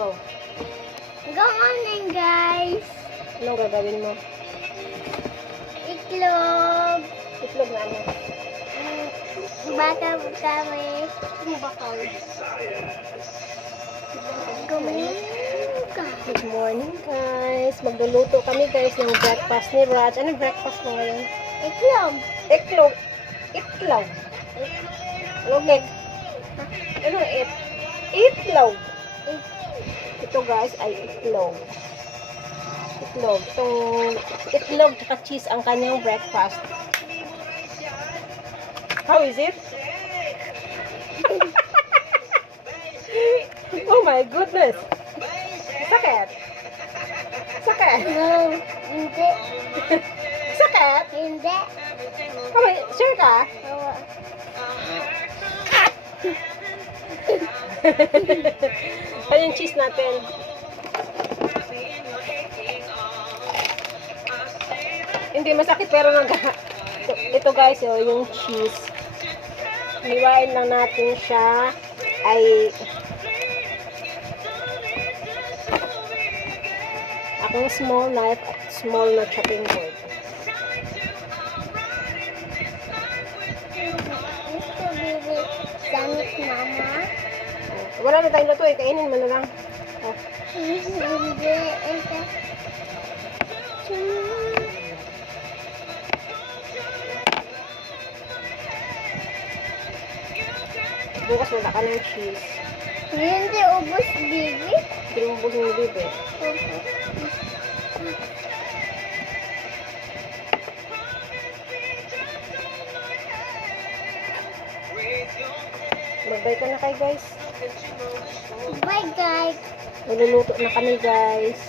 Go. Go on guys. Anong gagawin mo? Itlog. Itlog na ano? Bakal kami. Bakal. Good morning guys. Magluluto kami guys ng breakfast ni Raj. Anong breakfast mo ngayon? Itlog. Itlog. Itlog. Anong egg? Anong it? Itlog. Ito guys ay itlog. Itlog. Itong itlog at cheese ang kanyang breakfast. How is it? Oh my goodness. Sakit. Sakit. No, hindi. Sakit. Hindi. Okay, sure ka? Oo. Ano yung cheese natin? Hindi masakit pero ito guys, oh, yung cheese. Hiwain lang natin siya ay akong small knife at small na chopping board. Ito, baby. Damit mama. Wala na tayong luto eh, kainin mo na lang. Oh. Hindi. Ito. Bukas wala ka ng cheese. Hindi, ubos, baby. Hindi mo busin mo bibi. Magbay ka na kay guys. Bye, guys. Maluluto na kami guys.